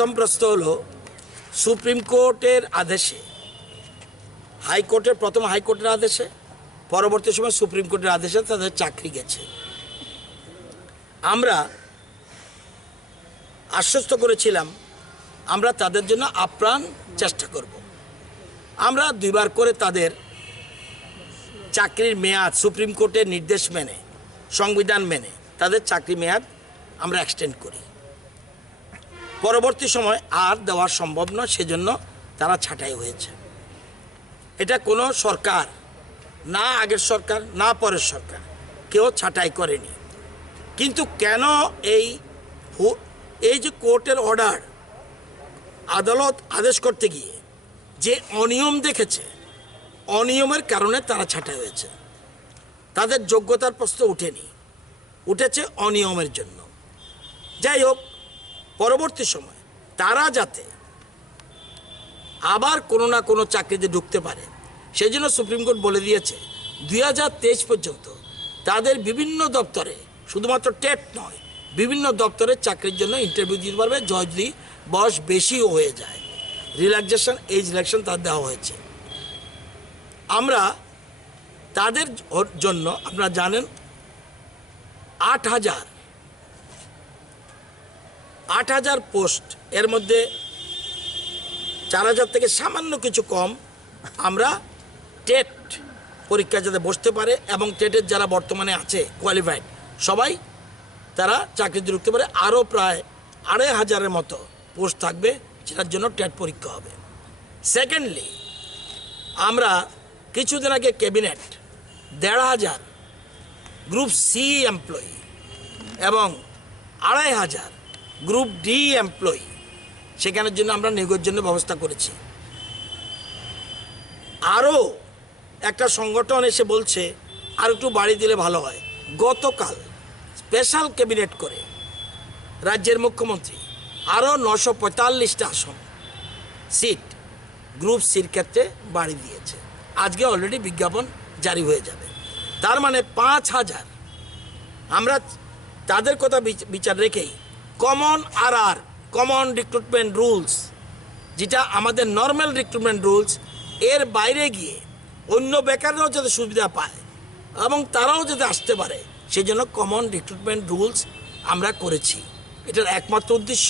প্রথম প্রশ্ন হলো সুপ্রিম কোর্টের আদেশে প্রথম হাইকোর্টের আদেশে পরবর্তী সময় সুপ্রিম কোর্টের আদেশে তাদের চাকরি গেছে। আমরা আশ্বস্ত করেছিলাম আমরা তাদের জন্য আপ্রাণ চেষ্টা করব। আমরা দুইবার করে তাদের চাকরির মেয়াদ সুপ্রিম কোর্টের নির্দেশ মেনে সংবিধান মেনে তাদের চাকরি মেয়াদ আমরা এক্সটেন্ড করি। পরবর্তী সময় আর দেওয়া সম্ভব নয়, সেজন্য তারা ছাঁটাই হয়েছে। এটা কোনো সরকার, না আগের সরকার না পরের সরকার, কেউ ছাঁটাই করেনি। কিন্তু কেন এই যে কোর্টের অর্ডার আদালত আদেশ করতে গিয়ে যে অনিয়ম দেখেছে, অনিয়মের কারণে তারা ছাঁটাই হয়েছে। তাদের যোগ্যতার প্রশ্ন উঠেনি, উঠেছে অনিয়মের জন্য। যাই হোক, পরবর্তী সময় তারা যাতে আবার কোনো না কোনো চাকরিতে ঢুকতে পারে সেই জন্য সুপ্রিম কোর্ট বলে দিয়েছে 2023 পর্যন্ত তাদের বিভিন্ন দপ্তরে, শুধুমাত্র টেট নয়, বিভিন্ন দপ্তরে চাকরির জন্য ইন্টারভিউ দিতে পারবে যদি বয়স বেশিও হয়ে যায়। রিল্যাক্সেশন, এজ রিল্যাক্সেশন তার দেওয়া হয়েছে। আমরা তাদের জন্য আপনারা জানেন 8,000 পোস্ট, এর মধ্যে 4,000 থেকে সামান্য কিছু কম আমরা টেট পরীক্ষা যাতে বসতে পারে এবং টেটের যারা বর্তমানে আছে কোয়ালিফাইড সবাই তারা চাকরিতে ঢুকতে পারে। আরও প্রায় 2,500-এর মতো পোস্ট থাকবে যেটার জন্য টেট পরীক্ষা হবে। সেকেন্ডলি, আমরা কিছুদিন আগে ক্যাবিনেট 1,500 গ্রুপ সি এমপ্লয়ি এবং 2,500 গ্রুপ ডি এমপ্লয়ি সেখানের জন্য আমরা নিয়োগের জন্য ব্যবস্থা করেছি। আরও একটা সংগঠন এসে বলছে আর একটু বাড়ি দিলে ভালো হয়। গতকাল স্পেশাল ক্যাবিনেট করে রাজ্যের মুখ্যমন্ত্রী আরও 945টা আসন সিট গ্রুপ সির ক্ষেত্রে বাড়ি দিয়েছে। আজকে অলরেডি বিজ্ঞাপন জারি হয়ে যাবে। তার মানে 5,000 আমরা তাদের কথা বিচার রেখেই কমন রিক্রুটমেন্ট রুলস, যেটা আমাদের নর্মাল রিক্রুটমেন্ট রুলস, এর বাইরে গিয়ে অন্য বেকাররাও যাতে সুবিধা পায় এবং তারাও যাতে আসতে পারে সেই জন্য কমন রিক্রুটমেন্ট রুলস আমরা করেছি। এটার একমাত্র উদ্দেশ্য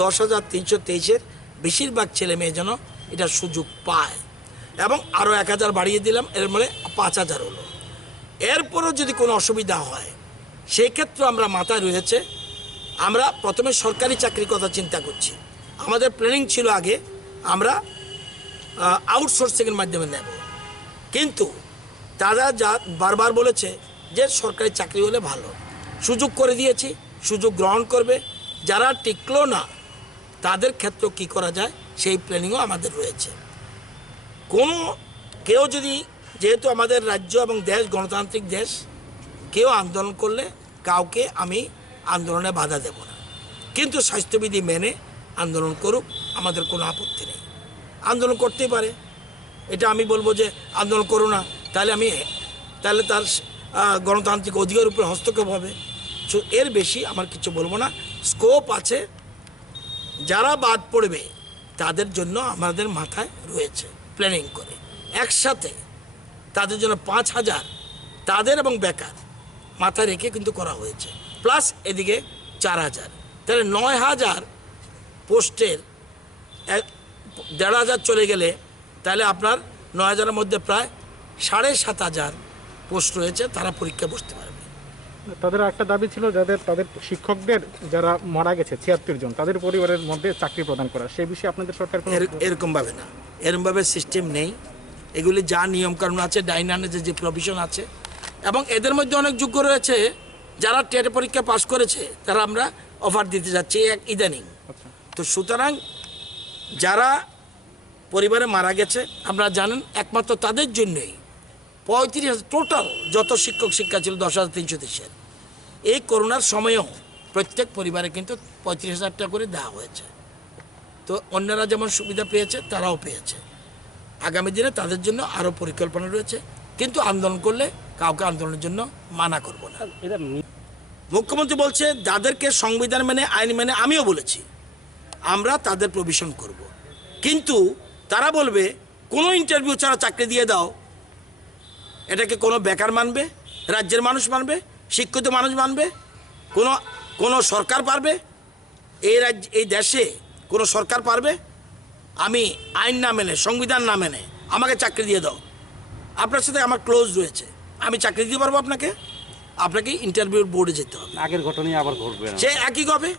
10,323-এর বেশিরভাগ ছেলে মেয়ে যেন এটার সুযোগ পায় এবং আরও 1,000 বাড়িয়ে দিলাম, এর মানে 5,000 হলো। এরপরও যদি কোনো অসুবিধা হয় সেই ক্ষেত্রে আমরা মাথায় রয়েছে, আমরা প্রথমে সরকারি চাকরির কথা চিন্তা করছি। আমাদের প্ল্যানিং ছিল আগে আমরা আউটসোর্সিংয়ের মাধ্যমে নেব, কিন্তু তারা যা বারবার বলেছে যে সরকারি চাকরি হলে ভালো, সুযোগ করে দিয়েছি, সুযোগ গ্রহণ করবে। যারা টিকলো না তাদের ক্ষেত্রে কি করা যায় সেই প্ল্যানিংও আমাদের রয়েছে। কেউ যদি, যেহেতু আমাদের রাজ্য এবং দেশ গণতান্ত্রিক দেশ, কেউ আন্দোলন করলে কাউকে আমি আন্দোলনে বাধা দেব না, কিন্তু স্বাস্থ্যবিধি মেনে আন্দোলন করুক, আমাদের কোনো আপত্তি নেই। আন্দোলন করতেই পারে, এটা আমি বলবো যে আন্দোলন করো না, তাহলে তার গণতান্ত্রিক অধিকার উপরে হস্তক্ষেপ হবে। এর বেশি আমার কিছু বলবো না। স্কোপ আছে, যারা বাদ পড়বে তাদের জন্য আমাদের মাথায় রয়েছে প্ল্যানিং করে একসাথে তাদের জন্য 5,000 তাদের এবং বেকার মাথায় রেখে কিন্তু করা হয়েছে, প্লাস এদিকে 4,000, তাহলে 9,000 পোস্টের 1,500 চলে গেলে তাহলে আপনার 9,000-এর মধ্যে প্রায় 7,500 পোস্ট রয়েছে, তারা পরীক্ষা বসতে পারবে। তাদের একটা দাবি ছিল তাদের শিক্ষকদের যারা মারা গেছে 76 জন তাদের পরিবারের মধ্যে চাকরি প্রদান করা, সেই বিষয়ে আপনাদের সরকার এরকমভাবে না, এরকমভাবে সিস্টেম নেই। এগুলি যা নিয়মকানুন আছে, ডাইনানে যে প্রভিশন আছে, এবং এদের মধ্যে অনেক যোগ্য রয়েছে যারা টেট পরীক্ষা পাশ করেছে, তারা আমরা অফার দিতে যাচ্ছি ইদানিং। তো সুতরাং যারা পরিবারে মারা গেছে আপনারা জানেন একমাত্র তাদের জন্যই 35,000 টোটাল যত শিক্ষক শিক্ষা ছিল 10,330-এর, এই করোনার সময়েও প্রত্যেক পরিবারে কিন্তু 35,000 টাকা করে দেওয়া হয়েছে। তো অন্যরা যেমন সুবিধা পেয়েছে তারাও পেয়েছে। আগামী দিনে তাদের জন্য আরও পরিকল্পনা রয়েছে, কিন্তু আন্দোলন করলে কাউকে আন্দোলনের জন্য মানা করব না। মুখ্যমন্ত্রী বলছে যাদেরকে সংবিধান মেনে আইন মেনে, আমিও বলেছি আমরা তাদের প্রভিশন করব। কিন্তু তারা বলবে কোনো ইন্টারভিউ ছাড়া চাকরি দিয়ে দাও, এটাকে কোনো বেকার মানবে? রাজ্যের মানুষ মানবে? শিক্ষিত মানুষ মানবে? কোনো সরকার পারবে? এই দেশে কোনো সরকার পারবে? আমি আইন না মেনে, সংবিধান না মেনে আমাকে চাকরি দিয়ে দাও, আপনার সাথে আমার ক্লোজ রয়েছে, আমি চাকরি দিতে পারবো আপনাকে? আপনাকে ইন্টারভিউ বোর্ডে যেতে হবে। আগের ঘটনাই আবার ঘটবে না। সে একই হবে।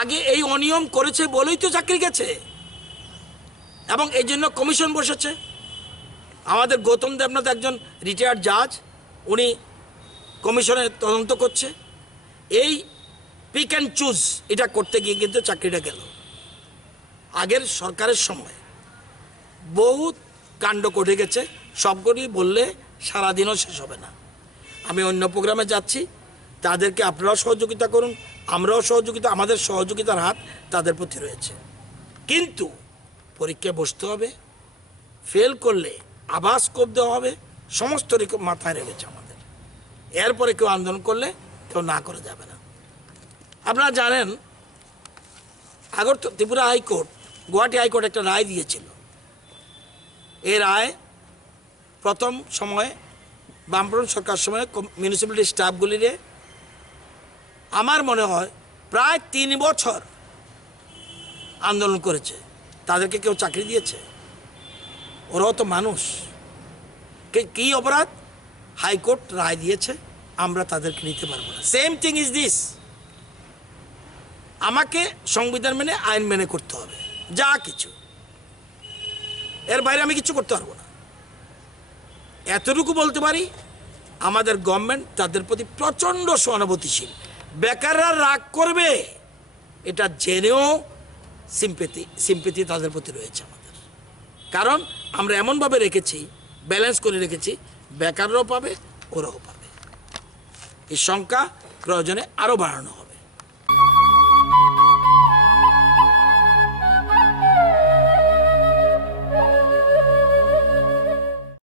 আগে এই অনিয়ম করেছে বলেই তো চাকরি গেছে, এবং এই জন্য কমিশন বসেছে। আমাদের গৌতম দেবনাথ একজন রিটায়ার্ড জাজ, উনি কমিশনের তদন্ত করছে। এই পিক অ্যান্ড চুজ এটা করতে গিয়ে কিন্তু চাকরিটা গেল। আগের সরকারের সময় বহুত কাণ্ড ঘটে গেছে, সবগুলি বললে সারাদিনও শেষ হবে না। আমি অন্য প্রোগ্রামে যাচ্ছি, তাদেরকে আপনারাও সহযোগিতা করুন, আমরাও সহযোগিতা, আমাদের সহযোগিতার হাত তাদের প্রতি রয়েছে। কিন্তু পরীক্ষায় বসতে হবে, ফেল করলে আবার স্কোপ দেওয়া হবে, সমস্ত মাথায় রেখেছে আমাদের। এরপরে কেউ আন্দোলন করলে কেউ না করে যাবে না। আপনারা জানেন ত্রিপুরা হাইকোর্ট, গুয়াহাটি হাইকোর্ট একটা রায় দিয়েছিল। এই রায় প্রথম সময়ে বামফ্রন্ট সরকার সময়ে মিউনিসিপ্যালিটি স্টাফগুলিরে আমার মনে হয় প্রায় 3 বছর আন্দোলন করেছে, তাদেরকে কেউ চাকরি দিয়েছে? ওরাও তো মানুষ। কি অপরাধ? হাইকোর্ট রায় দিয়েছে, আমরা তাদেরকে নিতে পারবো না। Same thing is this. আমাকে সংবিধান মেনে, আইন মেনে করতে হবে যা কিছু, এর বাইরে আমি কিছু করতে পারবো না। এতটুকু বলতে পারি, আমাদের গভর্নমেন্ট তাদের প্রতি প্রচণ্ড সহানুভূতিশীল। বেকাররা রাগ করবে এটা জেনেও সিম্পেথি তাদের প্রতি রয়েছে আমাদের। কারণ আমরা এমনভাবে রেখেছি, ব্যালেন্স করে রেখেছি, বেকাররাও পাবে, ওরাও পাবে। এই সংখ্যা প্রয়োজনে আরও বাড়ানো হবে।